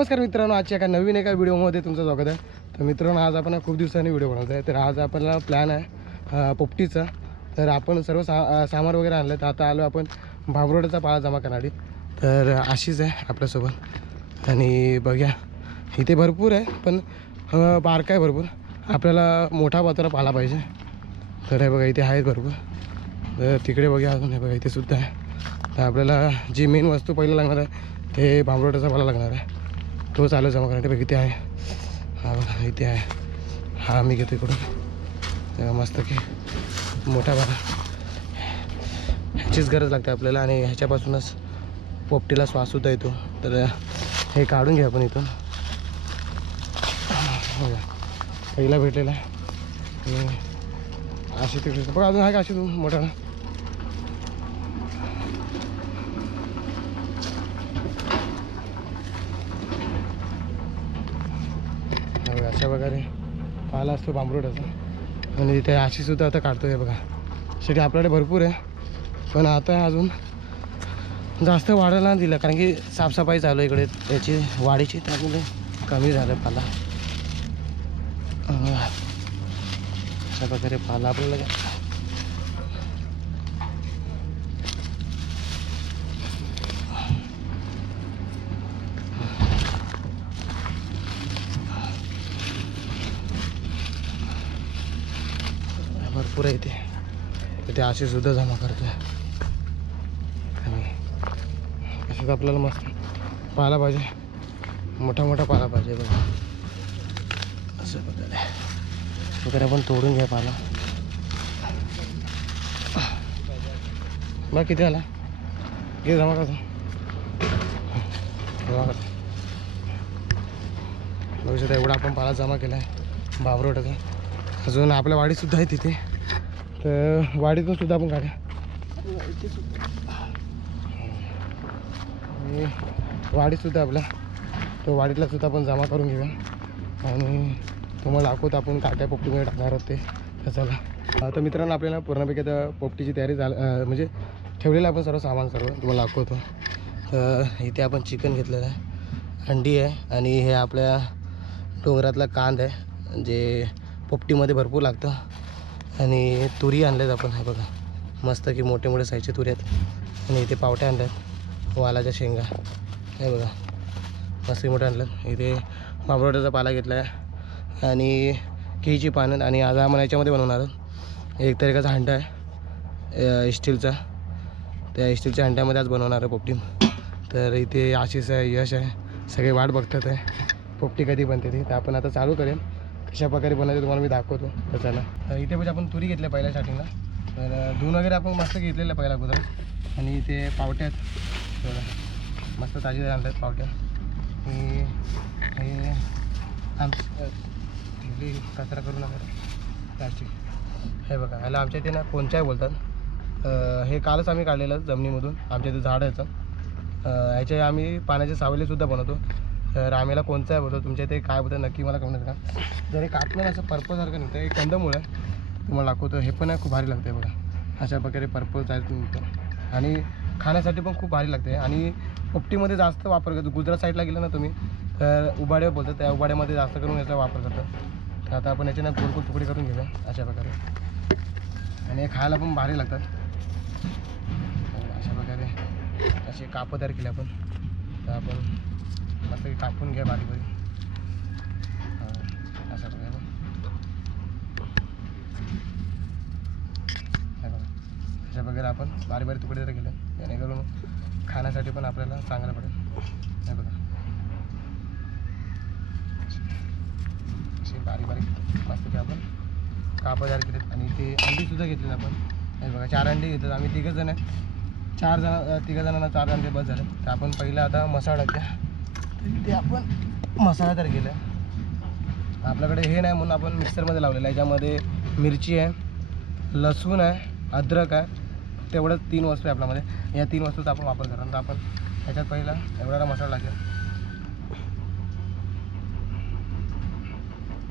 नमस्कार मित्रांनो आजच्या एका नवीन एका व्हिडिओमध्ये तुमचं स्वागत आहे. तर मित्रांनो आज आपण खूप दिवसांनी व्हिडिओ बनवतो आहे तर आज आपला प्लॅन आहे पोपटीचा. तर आपण सर्व सा सामान वगैरे आणलं तर आता आलो आपण भांबरोडाचा पाळा जमा करणारी तर अशीच आहे आपल्यासोबत. आणि बघ्या इथे भरपूर आहे पण अं, बारका आहे भरपूर. आपल्याला मोठा पात्रा पाला पाहिजे. तर हे बघा इथे आहेत भरपूर. तर तिकडे बघा अजून हे बघा इथे सुद्धा आहे. तर आपल्याला जी मेन वस्तू पहिलं लागणार आहे ते भांबरोटाचा पाला लागणार आहे. तो चालू जमा करण्यात बघा इथे आहे. हा बघा इथे आहे. हा मी घेतो इकडून. तेव्हा मस्त की मोठा पाला ह्याचीच गरज लागते आपल्याला आणि ह्याच्यापासूनच पोपटीला श्वाससुद्धा येतो. तर हे काढून घ्या आपण इथून. पहिला भेटलेला आहे. आणि अशी तिकडे बघा अजून आहे का अशी तू मोठा हा बघा, पाला असतो बांबरोटाचा आणि तिथे अशी सुद्धा आता काढतोय बघा. शेती आपल्याकडे भरपूर आहे. पण आता अजून जास्त वाढायला दिलं कारण की साफसफाई चालू आहे इकडे. त्याची वाढीची त्यामुळे कमी झालं पाला. अशा प्रकारे पाला आपल्याला भरपूर आहे इथे. इथे असे सुद्धा जमा करतोय. आणि असंच आपल्याला मस्त पाला पाहिजे. मोठा मोठा पाला पाहिजे बघा. असं प्रकारे वगैरे आपण तोडून घ्या पाला बघ किती आला. घे जमा करतो. जमा करतो. बघू शकता एवढा आपण पाला जमा केला आहे बाबरोटाचा. अजून आपल्या वाडीसुद्धा आहे तिथे. तर वाडीतून सुद्धा आपण काढ्या आणि वाडीसुद्धा आपला तो वाडीतला सुद्धा आपण जमा करून घेऊया. आणि तुम्हाला दाखवतो आपण काट्या पोपटीमध्ये टाकणार आहोत ते. तर मित्रांनो आपल्याला पूर्णपैकी आता पोपटीची तयारी झाली म्हणजे ठेवलेलं आपण सर्व सामान सर्व. तुम्हाला दाखवतो. तर इथे आपण चिकन घेतलेलं आहे. अंडी आहे आणि हे आपल्या डोंगरातला कांद आहे. जे पोपटीमध्ये भरपूर लागतं. आणि तुरी आणल्यात आपण हे बघा. मस्त की मोठे मोठे साईजचे तुरी आहेत. आणि इथे पावट्या आणल्यात. वालाच्या शेंगा. हे बघा. मस्त मोठे आणल्यात. इथे बाबरोटाचा पाला घेतला आहे आणि केळीची पानं आणि आज आम्हाला याच्यामध्ये बनवणार आहोत. एक तरीकाचा हंडा आहे. स्टीलचा. त्या स्टीलच्या हंड्यामध्ये आज बनवणार आहे पोपटी. तर इथे आशिष आहे यश आहे. सगळे वाट बघतात आहे. पोपटी कधी बनते ती. तर आपण आता चालू करेन कशा प्रकारे बनवायचं तुम्हाला मी दाखवतो. तर चला. तर इथे म्हणजे आपण तुरी घेतल्या पहिल्या स्टार्टिंगला तर धुवून वगैरे आपण मस्त घेतलेलं पहिला अगोदर. आणि इथे पावट्या आहेत. बघा. मस्त ताजी आणल्यात पावट्या. आणि हे आम कचरा करू नका. प्लास्टिक. हे बघा ह्याला आमच्या इथे ना कोणच्याही बोलतात. हे कालच आम्ही काढलेलं जमिनीमधून. आमच्या इथे झाड याचं. ह्याचे आम्ही पाण्याचे सावलीसुद्धा बनवतो. तर कोणचा आहे बोलतो? तुमच्या इथे काय बोलतं? नक्की मला कमेंट का जर हे कापलं असं पर्पलसारखं निघतं हे कंदमुळं आहे तुम्हाला दाखवतो हे पण खूप भारी लागते बघा. अशा प्रकारे पर्पल साईज निघतं. आणि खाण्यासाठी पण खूप भारी लागते आणि पोपटीमध्ये जास्त वापर करतो. गुजरात साईडला गेलं ना तुम्ही तर उबाड्या बोलतात त्या उबाड्यामध्ये जास्त करून याचा वापर करतात. तर आता आपण याचे ना गोल तुकडे करून घेऊया अशा प्रकारे. आणि हे खायला पण भारी लागतात. अशा प्रकारे असे कापं तयार केले आपण. तर आपण मस्त टाकून घ्या बारीक बारीक असं करूया बघा. अशा वगैरे आपण बारीक बारीक तुकडे जर केले जेणेकरून खाण्यासाठी पण आपल्याला चांगलं पडेल. हे बघा. असे बारीक बारीक मस्त आपण कापं तयार केलेत. आणि ते अंडीसुद्धा घेतलेत आपण. हे बघा चार अंडी घेतलेत. आम्ही तिघं जण आहे चार जण तिघं जणांना चार अंडे बस झाले. तर आपण पहिला आता मसाला घ्या ते आपण मसाला तयार केला. आपल्याकडे हे नाही म्हणून आपण मिक्सरमध्ये लावलेलं आहे. याच्यामध्ये मिरची आहे लसूण आहे अद्रक आहे तेवढंच तीन वस्तू आहे आपल्यामध्ये. या तीन वस्तूचा आपण वापर करणार तर आपण ह्याच्यात पहिला एवढा मसाला टाकेल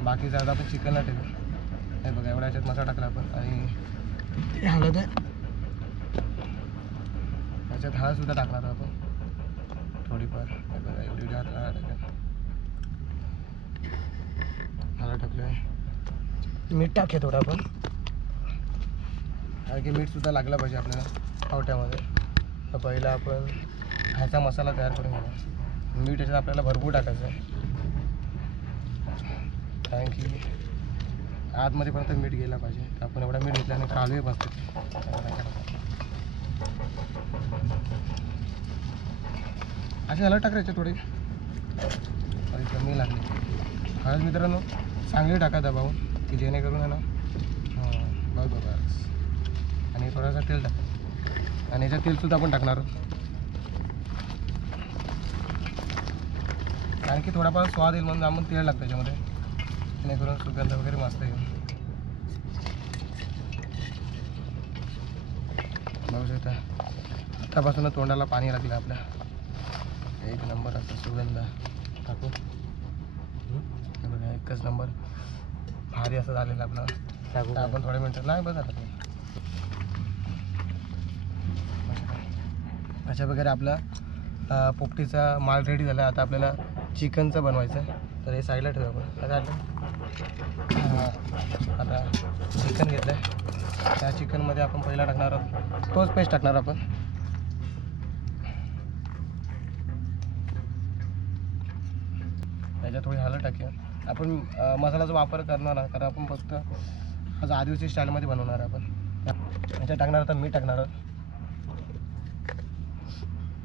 बाकीचा आता आपण चिकनला ठेवू. हे बघा एवढ्या ह्याच्यात मसाला टाकला आपण. आणि हळद आहे. त्याच्यात हळद सुद्धा टाकणार आहोत आपण. थोडीफार बघा एवढी घातला मला टाकलं आहे मीठ टाकले थोडं आपण. कारण की मीठसुद्धा लागलं पाहिजे आपल्याला पावट्यामध्ये. तर पहिला आपण ह्याचा मसाला तयार करून घेऊ मीठ याच्यात आपल्याला भरपूर टाकायचं आहे. कारण की आतमध्ये पर्यंत मीठ गेला पाहिजे. आपण एवढा मीठ घेतल्याने कालवे बसते असे झालं टाकायचे थोडे. अरे कमी लागली. खरंच मित्रांनो चांगली टाका दबावून की जेणेकरून आहे ना हां बघ बघा आणि थोडासा तेल टाका. आणि याच्यात तेलसुद्धा आपण टाकणार आहोत. कारण की थोडाफार स्वाद येईल म्हणून आपण तेल लागतं त्याच्यामध्ये जेणेकरून सुगंध वगैरे मस्त येईल. बघू शकता. आतापासून तोंडाला पाणी लागलं आपल्या. एक नंबर असा सुगंध टाकू हे? बघा एकच नंबर. भारी असं झालेलं आपलं. टाकू आपण थोड्या मिनटं नाही बघा आता. अशा प्रकारे आपला पोपटीचा माल रेडी झाला. आता आपल्याला चिकनचं बनवायचं आहे. तर हे साईडला ठेवू आपण. आता आपलं अं, आता चिकन घेतलं आहे त्या चिकनमध्ये आपण पहिला टाकणार आहोत. तोच पेस्ट टाकणार आपण. ह्याच्यात थोडी हळद टाकूया. आपण मसाल्याचा वापर करणार आहोत कारण आपण फक्त आज आदिवासी स्टाईलमध्ये बनवणार आपण. ह्याच्यात टाकणार आता मीठ टाकणार आहोत.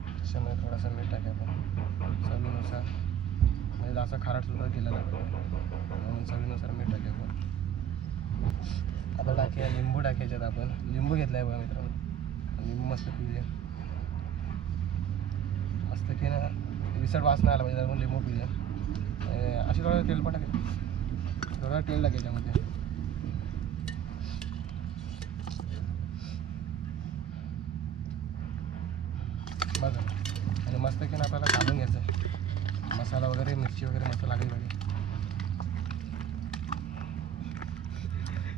त्याच्यामुळे थोडासा मीठ टाकूया आपण. चवीनुसार. म्हणजे जास्त खारटसुद्धा केलेला म्हणून चवीनुसार मीठ टाकूया आपण. आता टाकूया लिंबू टाकायच्यात आपण. लिंबू घेतला आहे बघा मित्रांनो. लिंबू मस्त पिऊया मस्त की ना विसर वास नाही आला पाहिजे आपण लिंबू पिऊया. अं, अशी थोडं तेल पण टाकेल. थोडं तेल टाकेल त्यामध्ये. बघा. आणि मस्त की ना आपल्याला काढून घ्यायचं आहे. मसाला वगैरे मिरची वगैरे मस्त लागली पाहिजे.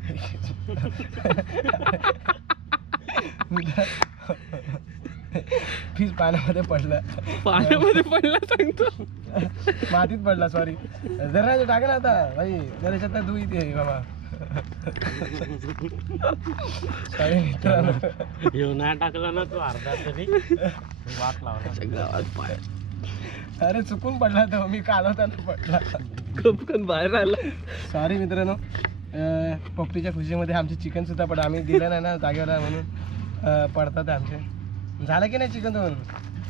फीस पाण्यामध्ये पडलं. पाण्यामध्ये पडला सांगतो. मातीत पडला सॉरी जरा टाका ना आता भाई जरा ते बाबा. येऊ नाही टाकला ना तू अर्धा तरी. वाट लावला. अरे चुकून पडला तो. मी कालवताना पडला. कपकन बाहेर आला. सॉरी मित्रांनो. अं, पोपटीच्या खुशीमध्ये आमचे चिकन सुद्धा पड आम्ही दिलं नाही ना जागेवर म्हणून. पडतात आमचे. झालं की नाही चिकन दोन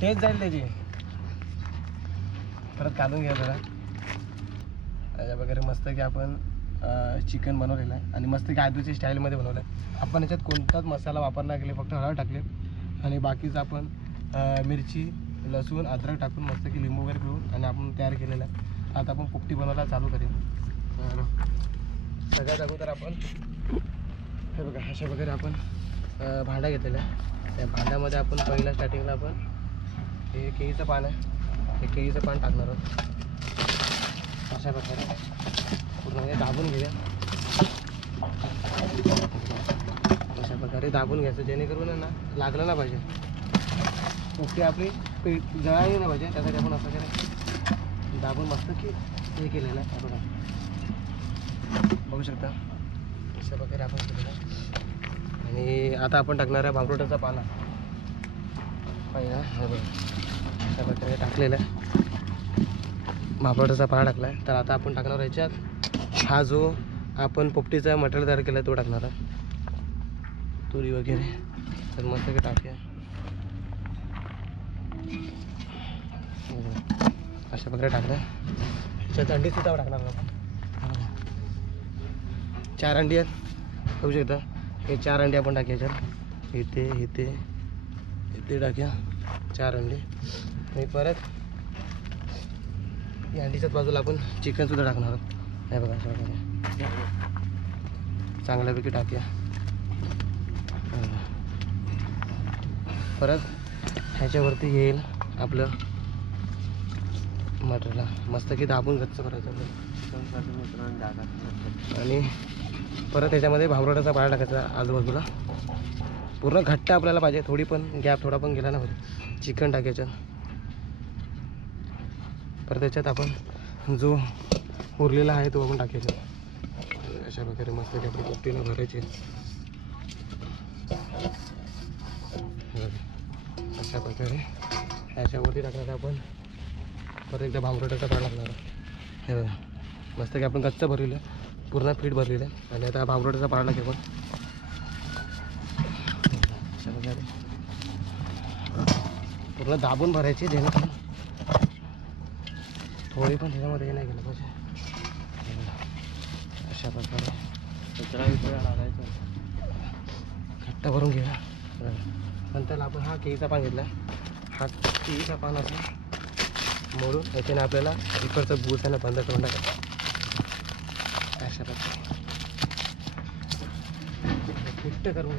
तेच जाईल त्याची. परत काढून घ्या जरा. अशा वगैरे मस्त की आपण चिकन बनवलेलं आहे. आणि मस्त की आदूच्या स्टाईलमध्ये बनवलं आहे. आपण याच्यात कोणताच मसाला वापर नाही केले फक्त हळद टाकले आणि बाकीचं आपण मिरची लसूण अद्रक टाकून मस्त की लिंबू वगैरे पिळून आणि आपण तयार केलेलं आहे. आता आपण पोपटी बनवायला चालू करेन. सगळ्यात अगोदर आपण हे बघा अशा वगैरे आपण भांडा घेतलेला आहे. त्या भांड्यामध्ये आपण पहिल्या स्टार्टिंगला आपण हे केळीचं पान आहे. हे केळीचं पान टाकणार आहोत. अशा प्रकारे पूर्ण हे दाबून घेऊया. अशा प्रकारे दाबून घ्यायचं जेणेकरून ना लागलं ना पाहिजे. ओके आपली पीठ जळाली ना पाहिजे. त्यासाठी आपण असं करे. दाबून मस्त की हे केलेलं आहे बघा. बघू शकता. अशा प्रकारे आपण केलेलं आणि आता आपण टाकणार आहे भांबरोटाचा पाला पहिला? अशा प्रकारे टाकलेलं आहे. भांबरोटाचा पाला टाकला आहे. तर आता आपण टाकणार आहे याच्यात. हा जो आपण पोपटीचा मटेरियल तयार केला आहे तो टाकणार आहे. तुरी वगैरे. तर मस्त की टाकूया अशा प्रकारे टाकलं याच्यात अंडी सुद्धा टाकणार आपण. चार अंडी आहेत. बघू शकता. हे चार अंडी आपण टाकूया याच्यात. इथे इथे इथे टाक्या. चार अंडी. आणि परत या अंडीच्याच बाजूला आपण चिकन सुद्धा टाकणार आहोत. हे बघा प्रकारे चांगल्यापैकी टाकूया. परत ह्याच्यावरती येईल आपलं मटेरियल मस्त की दाबून गच्च करायचं. आणि परत त्याच्यामध्ये भांबरोटाचा पाळा टाकायचा आजूबाजूला. पूर्ण घट्ट आपल्याला पाहिजे थोडी पण गॅप थोडा पण गेला ना होते. चिकन टाकायचं. परत त्याच्यात आपण जो उरलेला आहे तो आपण टाकायचा. अशा प्रकारे मस्त की आपली पोपटीला भरायची. अशा प्रकारे ह्याच्यावरती टाकणार आपण. परत एकदा भांबरोटाचा पाळा लागणार. हे बघा. मस्त की आपण कच्चं भरलेलं. पूर्ण फीट भरलेलं आहे. आणि आता भांबरोटाचा पाड लागेल पण अशा प्रकारे पूर्ण दाबून भरायची जेणेकरून थोडी पण त्याच्यामध्ये नाही गेलं पाहिजे. अशा प्रकारे. कचरा बिचरा टाकायचा घट्ट भरून घ्या. नंतर आपण हा केळीचा पान घेतला. हा केळीचा पान असं मोडून याच्याने आपल्याला इकडचं बूस आहे ना बंद करून टाकायचं अशा प्रकारे घट्ट करून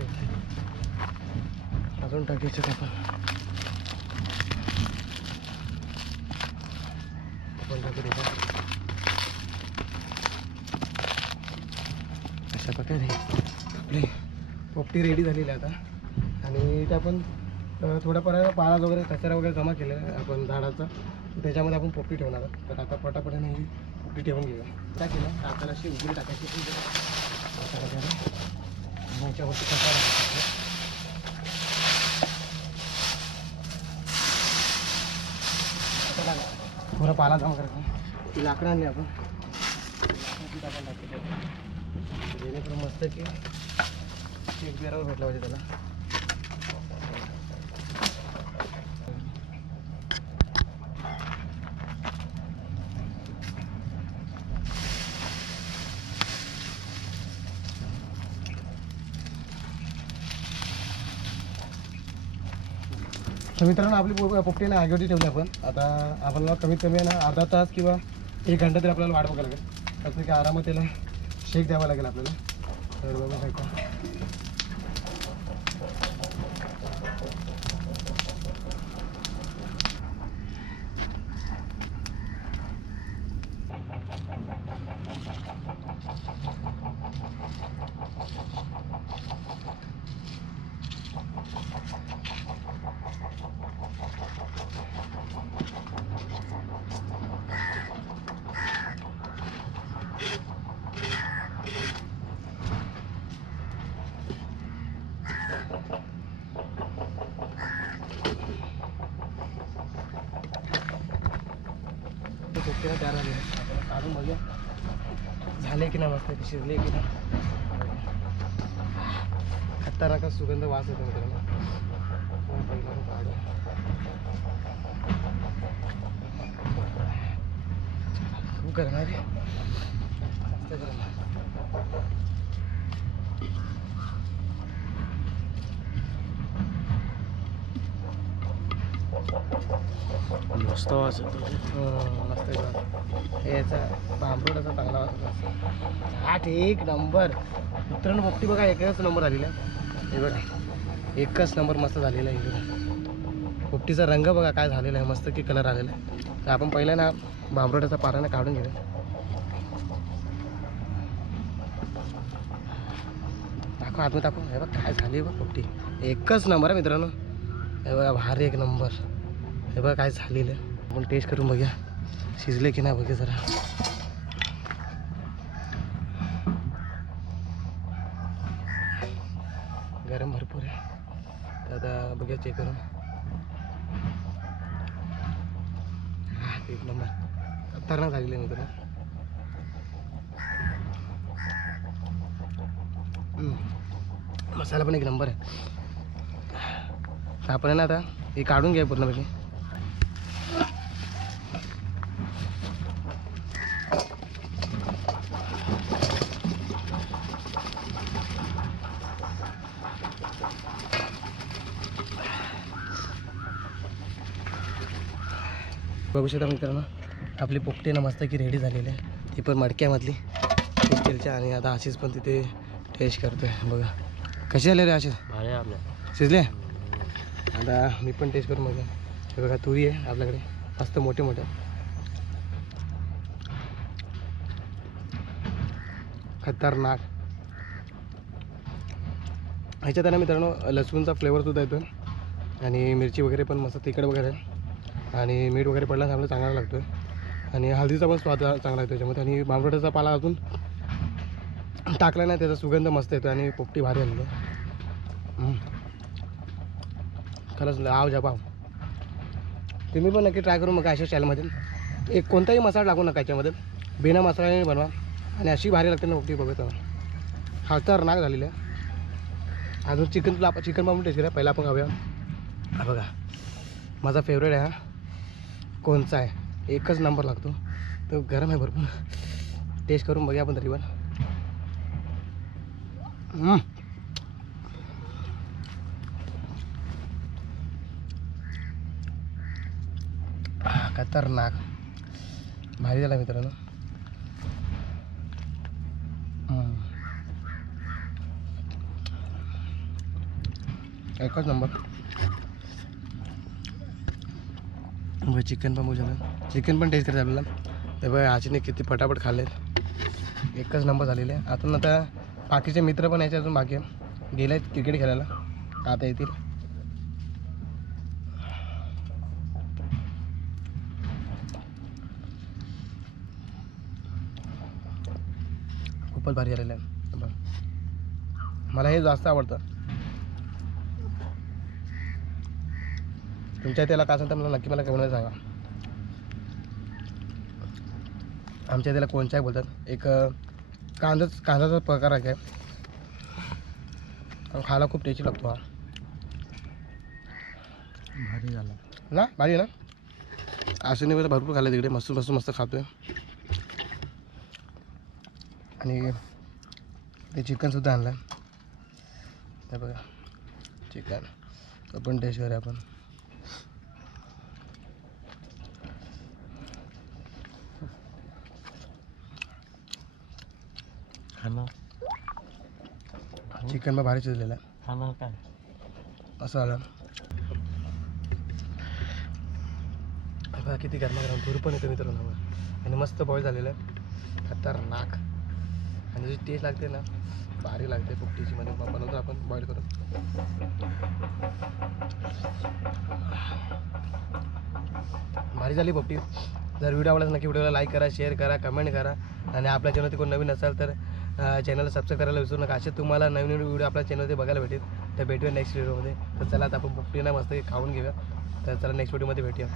अजून टाकायचं आपण अशा प्रकारे. आपली पोपटी रेडी झालेली आता. आणि त्या आपण थोड्याफार थोडाफार पाला वगैरे कचरा वगैरे जमा केला आहे आपण झाडाचा. त्याच्यामध्ये आपण पोपटी ठेवणार आहोत. तर आता पटापटाने ही पोपटी ठेवून घेऊया. काय केलं? आपल्याला अशी उघडी टाकायची. अशा प्रकारे आणि याच्यावरती कचरा टाकायचा. चला ना. थोडा पाला जमा करायचा ती लाकडं आणली आपण. जेणेकरून मस्त की एक बिरावर भेटला पाहिजे त्याला मित्रांनो आपली पो- पोपटी ना आगेवरती ठेवली आपण. आता आपल्याला कमीत कमी आहे ना अर्धा तास किंवा एक घंटा तरी आपल्याला वाढ बघायला लागेल. कसं की आरामात त्याला शेक द्यावा लागेल आपल्याला. तर बघू शकता ते पोपटीला तयार झाले काढून बघूया. झाले की ना मस्त शिजले की नाही. खतरनाक सुगंध वास येतो मित्रांनो. पहिला काढू काढूया. खूप गरम आहे. मस्त वास येतो मस्त याचा बांबरोडाचा चांगला वास आठ एक नंबर मित्रांनो बघती बघा एकच नंबर आलेला आहे. हे बघा एकच नंबर मस्त झालेला आहे इकडे पोपटीचा रंग बघा काय झालेला आहे मस्त की कलर आलेला आहे तर आपण पहिला ना भांबरोटाचा पाराने काढून घेऊया दाखव आतमध्ये दाखव हे बघ काय झाली बघ पोपटी एकच नंबर आहे मित्रांनो हे बघा भारी एक नंबर हे बघा काय झालेलं आहे. आपण टेस्ट करून बघूया. शिजले की नाही बघूया जरा. गरम भरपूर आहे. तर आता बघूया चेक करून. हा, एक नंबर खतरनाक झालेले आहे मित्रांनो मसाला पण एक नंबर आहे. आपण आहे ना आता हे काढून घ्या पूर्णपणे बघू शकता मित्रांनो आपली पोपटी ना मस्त की रेडी झालेली आहे. ती पण मडक्यामधली. स्टीलच्या आणि आता आशिष पण तिथे टेस्ट करतोय. बघा. कशी झाले रे आशिष? शिजले आता मी पण टेस्ट करून बघा हे बघा तुरी आहे आपल्याकडे. मस्त मोठे मोठे. खतरनाक. ह्याच्यात आहे ना मित्रांनो लसूणचा फ्लेवर सुद्धा येतो आणि मिरची वगैरे पण मस्त तिखट वगैरे. आणि मीठ वगैरे पडला चांगलं चांगला लागतो आणि हळदीचा पण स्वाद चांगला येतो त्याच्यामध्ये. आणि बांबरटाचा पाला अजून टाकला नाही त्याचा सुगंध मस्त येतो आणि पोपटी भारी आलेली खरंच आव जा पाव तुम्ही पण नक्की ट्राय करू मग अशा स्टाईलमध्ये एक कोणताही मसाला टाकू नका याच्यामध्ये. बिना मसाल्याने बनवा. आणि अशी भारी लागते ना पोपटी बघत खतरनाक झालेली आहे. अजून चिकन तुला चिकन पण टेस्ट पहिला आपण खाऊया. बघा. माझा फेवरेट आहे हा. कोणचा आहे? एकच नंबर लागतो. तो गरम आहे भरपूर. टेस्ट करून बघूया आपण तरी पण. खतरनाक. भारी झाला मित्रांनो. एकच नंबर बघ चिकन पण बघू शकता. चिकन पण टेस्ट करायचं आपल्याला. ते बघ आजीने किती फटाफट खाल्लेत. एकच नंबर झालेले आहे. आता आता बाकीचे मित्र पण याचे अजून बाकी आहे. गेले आहेत क्रिकेट खेळायला. आता येतील. खूपच भारी झालेलं आहे. मला हे जास्त आवडतं. तुमच्या त्याला काय असेल तर मला नक्की मला कमेंटमध्ये सांगा. आमच्या त्याला कोणच्याही बोलतात? एक कांदाच कांदाचा प्रकार आहे काय? खायला खूप टेस्टी लागतो हा. भारी झाला. ना? भारी आहे ना? आशिने पण भरपूर खाल्लं तिकडे मस्त मस्त मस्त खातोय. आणि ते चिकनसुद्धा आणलं हे बघा. चिकन तो पण टेस्ट करूया आपण. पण भारी खाणं काय? असं आलं बघा किती गरमागरम धूर पण येतो मित्रांनो बघा. आणि मस्त बॉईल झालेलं आहे. खतरनाक. आणि जी टेस्ट लागते ना भारी लागते पोपटीची मग बनवतो आपण बॉईल करून भारी झाली पोपटी जर व्हिडिओ आवडला नक्की व्हिडिओला लाईक करा शेअर करा कमेंट करा. आणि आपल्या चॅनलवरती कोण नवीन असाल तर चॅनलला सबस्क्राईब करायला विसरू नका. असे तुम्हाला नवीन नवीन व्हिडिओ आपल्या चॅनलवरती बघायला भेटेल. तर भेटूया नेक्स्ट व्हिडिओमध्ये तर चला आता आपण पोपटीना मस्त खाऊन घेऊया. तर चला नेक्स्ट व्हिडिओमध्ये भेटूया.